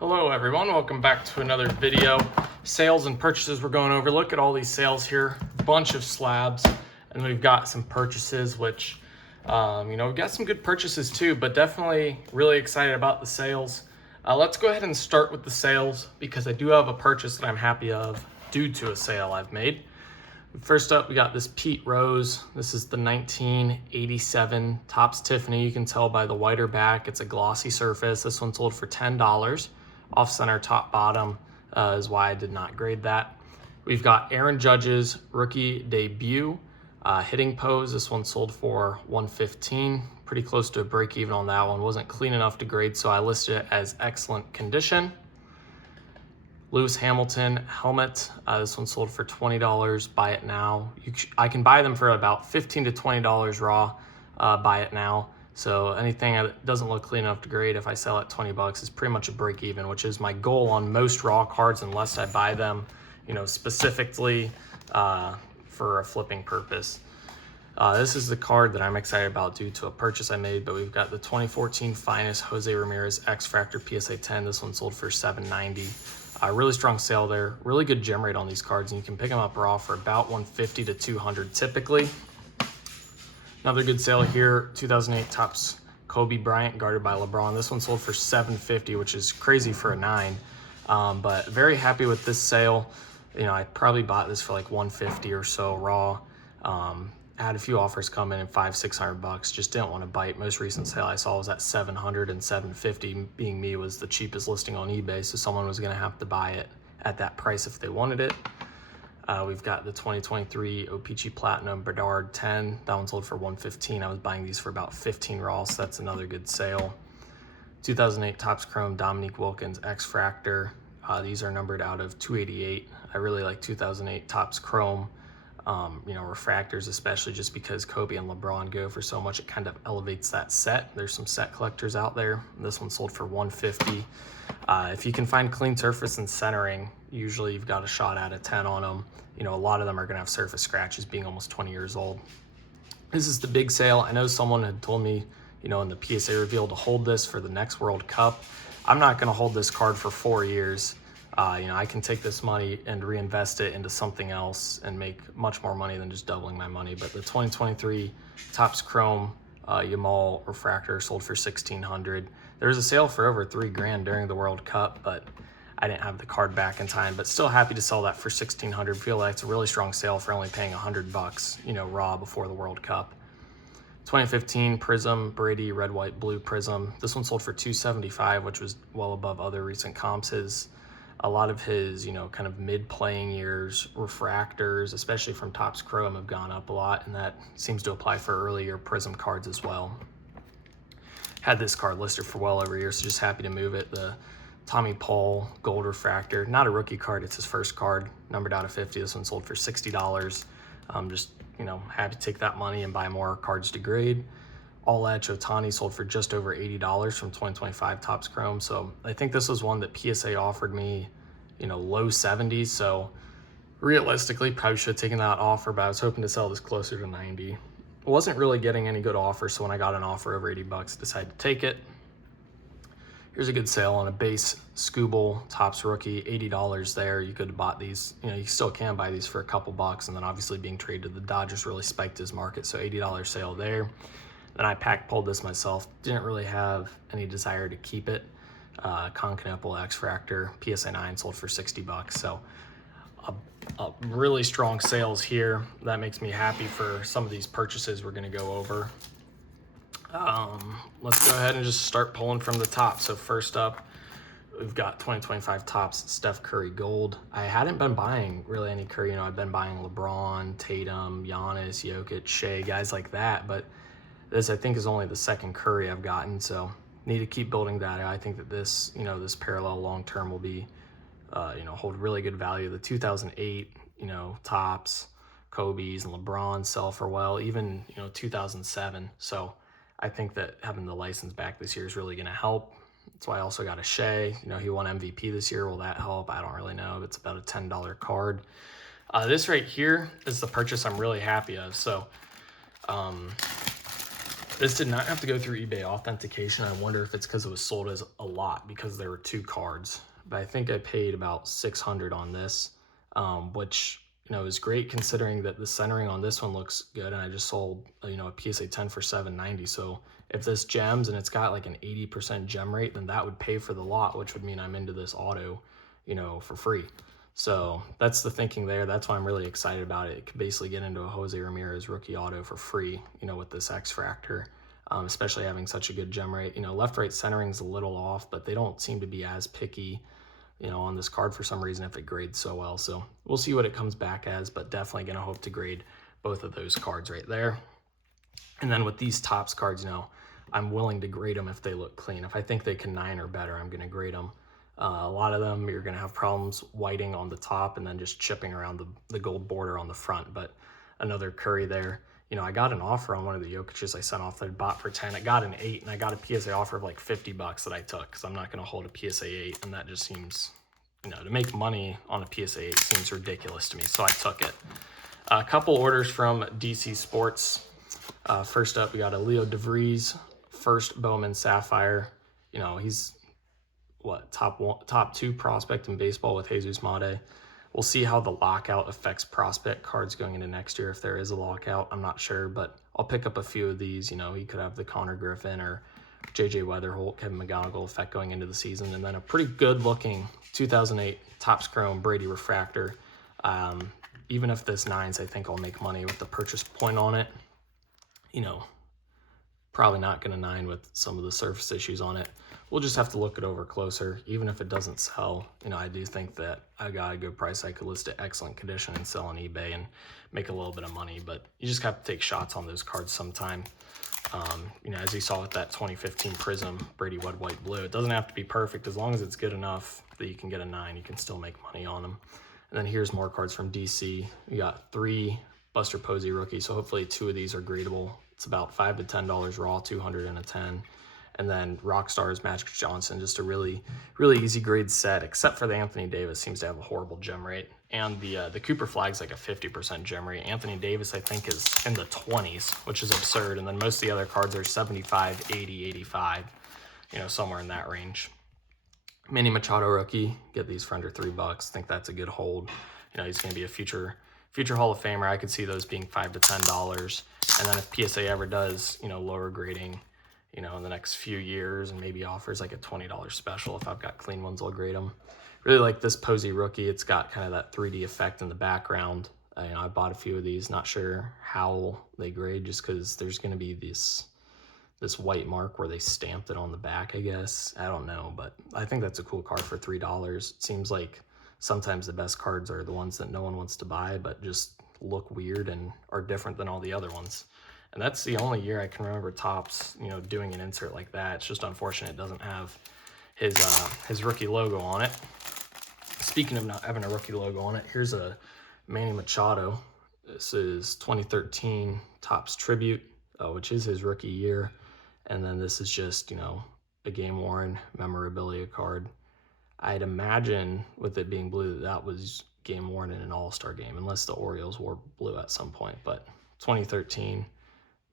Hello everyone, welcome back to another video. Sales and purchases we're going over. Look at all these sales here, bunch of slabs, and we've got some purchases, which, we've got some good purchases too, but definitely really excited about the sales. Let's go ahead and start with the sales because I do have a purchase that I'm happy of due to a sale I've made. First up, we got this Pete Rose. This is the 1987 Topps Tiffany. You can tell by the whiter back, it's a glossy surface. This one sold for $10. Off center, top bottom is why I did not grade that. We've got Aaron Judge's rookie debut hitting pose. This one sold for $115. Pretty close to a break even on that one. Wasn't clean enough to grade, so I listed it as excellent condition. Lewis Hamilton helmet. This one sold for $20. Buy it now. I can buy them for about $15 to $20 raw. Buy it now. So anything that doesn't look clean enough to grade, if I sell at $20, is pretty much a break even, which is my goal on most raw cards, unless I buy them, specifically for a flipping purpose. This is the card that I'm excited about due to a purchase I made, but we've got the 2014 Finest Jose Ramirez X-Fractor PSA 10. This one sold for $790. Really strong sale there. Really good gem rate on these cards, and you can pick them up raw for about $150 to $200 typically. Another good sale here, 2008 Topps Kobe Bryant guarded by LeBron. This one sold for $750, which is crazy for a 9. But very happy with this sale. I probably bought this for like $150 or so raw. I had a few offers come in at $500-600. Just didn't want to bite. Most recent sale I saw was at $700 and $750. Being me, was the cheapest listing on eBay, so someone was going to have to buy it at that price if they wanted it. We've got the 2023 O-Pee-Chee Platinum Bedard 10. That one sold for $115. I was buying these for about $15 raw, so that's another good sale. 2008 Topps Chrome Dominique Wilkins X-Fractor. These are numbered out of 288. I really like 2008 Topps Chrome. Refractors, especially just because Kobe and LeBron go for so much, it kind of elevates that set. There's some set collectors out there. This one sold for $150. If you can find clean surface and centering, usually you've got a shot out of 10 on them. A lot of them are going to have surface scratches being almost 20 years old. This is the big sale. I know someone had told me, in the PSA reveal to hold this for the next World Cup. I'm not going to hold this card for 4 years. I can take this money and reinvest it into something else and make much more money than just doubling my money. But the 2023 Topps Chrome Yamal Refractor sold for $1,600. There was a sale for over $3,000 during the World Cup, but I didn't have the card back in time. But still happy to sell that for $1,600. Feel like it's a really strong sale for only paying $100, raw before the World Cup. 2015 Prism Brady Red, White, Blue Prism. This one sold for $275, which was well above other recent comps. A lot of his, kind of mid-playing years refractors, especially from Topps Chrome, have gone up a lot, and that seems to apply for earlier Prism cards as well. Had this card listed for well over a year, so just happy to move it. The Tommy Paul Gold Refractor, not a rookie card, it's his first card, numbered out of 50. This one sold for $60. Happy to take that money and buy more cards to grade. All Edge Ohtani sold for just over $80 from 2025 Topps Chrome. So I think this was one that PSA offered me, low 70s. So realistically, probably should have taken that offer, but I was hoping to sell this closer to 90. Wasn't really getting any good offers, so when I got an offer over $80, decided to take it. Here's a good sale on a base Skubal Topps rookie, $80 there. You could have bought these, you still can buy these for a couple bucks, and then obviously being traded, the Dodgers really spiked his market, so $80 sale there. Then I pulled this myself. Didn't really have any desire to keep it. Concanople X-Fractor PSA 9 sold for $60. So a really strong sales here. That makes me happy for some of these purchases we're going to go over. Let's go ahead and just start pulling from the top. So first up, we've got 2025 Topps Steph Curry Gold. I hadn't been buying really any Curry. I've been buying LeBron, Tatum, Giannis, Jokic, Shea, guys like that. But this, I think, is only the second Curry I've gotten, so need to keep building that. I think that this, this parallel long-term will be, hold really good value. The 2008, Topps, Kobe's, and LeBron sell for well, even, 2007. So I think that having the license back this year is really going to help. That's why I also got a Shea. He won MVP this year. Will that help? I don't really know. It's about a $10 card. This right here is the purchase I'm really happy of. So, This did not have to go through eBay authentication. I wonder if it's because it was sold as a lot because there were 2 cards. But I think I paid about $600 on this, which, you know, is great considering that the centering on this one looks good. And I just sold, you know, a PSA 10 for $790. So if this gems and it's got like an 80% gem rate, then that would pay for the lot, which would mean I'm into this auto, you know, for free. So that's the thinking there. That's why I'm really excited about it. It could basically get into a Jose Ramirez rookie auto for free, you know, with this X-Fractor, especially having such a good gem rate. You know, left-right centering's a little off, but they don't seem to be as picky, you know, on this card for some reason if it grades so well. So we'll see what it comes back as, but definitely going to hope to grade both of those cards right there. And then with these Topps cards, you know, I'm willing to grade them if they look clean. If I think they can 9 or better, I'm going to grade them. A lot of them, you're going to have problems whiting on the top and then just chipping around the gold border on the front. But another Curry there. You know, I got an offer on one of the Jokic's I sent off that I bought for 10. It got an 8, and I got a PSA offer of like $50 that I took because I'm not going to hold a PSA 8, and that just seems, you know, to make money on a PSA 8 seems ridiculous to me, so I took it. A couple orders from DC Sports. First up, we got a Leo DeVries, first Bowman Sapphire. You know, he's top 2 prospect in baseball with Jesus Mate. We'll see how the lockout affects prospect cards going into next year. If there is a lockout, I'm not sure, but I'll pick up a few of these. You know, he could have the Connor Griffin or JJ Weatherholt, Kevin McGonigal effect going into the season, and then a pretty good looking 2008 Topps Chrome Brady Refractor. Even if this 9s, I think I'll make money with the purchase point on it. You know, probably not going to 9 with some of the surface issues on it. We'll just have to look it over closer. Even if it doesn't sell, you know, I do think that I got a good price. I could list it excellent condition and sell on eBay and make a little bit of money, but you just have to take shots on those cards sometime. You know, as you saw with that 2015 Prism Brady Wed White Blue, it doesn't have to be perfect. As long as it's good enough that you can get a 9, you can still make money on them. And then here's more cards from DC. We got 3 Buster Posey rookies, so hopefully 2 of these are gradable. It's about $5 to $10 raw, 200 and a 10. And then Rockstars Magic Johnson, just a really easy grade set, except for the Anthony Davis seems to have a horrible gem rate. And the Cooper Flag's like a 50% gem rate. Anthony Davis, I think, is in the 20s, which is absurd. And then most of the other cards are 75, 80, 85, you know, somewhere in that range. Manny Machado rookie, get these for under $3. I think that's a good hold. You know, he's going to be a future Hall of Famer. I could see those being $5 to $10. And then if PSA ever does, you know, lower grading, you know, in the next few years and maybe offers like a $20 special, if I've got clean ones, I'll grade them. Really like this Posey rookie. It's got kind of that 3D effect in the background. You know, I bought a few of these, not sure how they grade just because there's going to be this white mark where they stamped it on the back, I guess. I don't know, but I think that's a cool card for $3. It seems like sometimes the best cards are the ones that no one wants to buy, but just look weird and are different than all the other ones. And that's the only year I can remember Topps, you know, doing an insert like that. It's just unfortunate it doesn't have his rookie logo on it. Speaking of not having a rookie logo on it, here's a Manny Machado. This is 2013 Topps Tribute, which is his rookie year. And then this is just, you know, a game-worn memorabilia card. I'd imagine with it being blue, that was game-worn in an All-Star game, unless the Orioles wore blue at some point. But 2013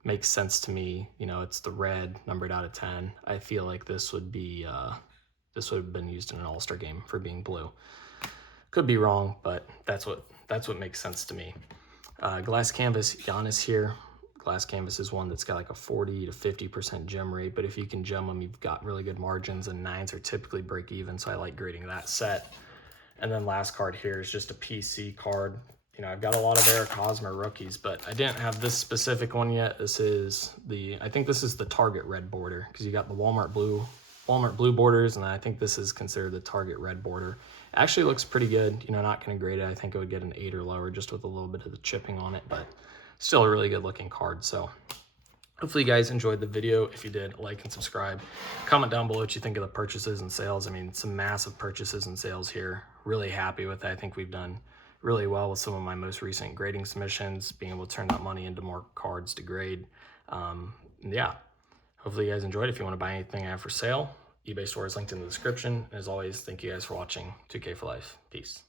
makes sense to me. You know, it's the red, numbered out of 10. I feel like this would have been used in an All-Star game for being blue. Could be wrong, but that's what makes sense to me. Glass canvas, Giannis here. Glass canvas is one that's got like a 40 to 50% gem rate, but if you can gem them, you've got really good margins, and 9s are typically break even, so I like grading that set. And then last card here is just a PC card. You know, I've got a lot of Eric Hosmer rookies, but I didn't have this specific one yet. This is I think this is the Target red border, because you got the Walmart blue borders, and I think this is considered the Target red border. It actually looks pretty good. You know, not going to grade it. I think it would get an 8 or lower just with a little bit of the chipping on it, but still a really good looking card. So hopefully you guys enjoyed the video. If you did, like and subscribe. Comment down below what you think of the purchases and sales. I mean, some massive purchases and sales here. Really happy with it. I think we've done really well with some of my most recent grading submissions, being able to turn that money into more cards to grade. Yeah, hopefully you guys enjoyed. If you want to buy anything I have for sale, eBay store is linked in the description. As always, thank you guys for watching 2K for Life. Peace.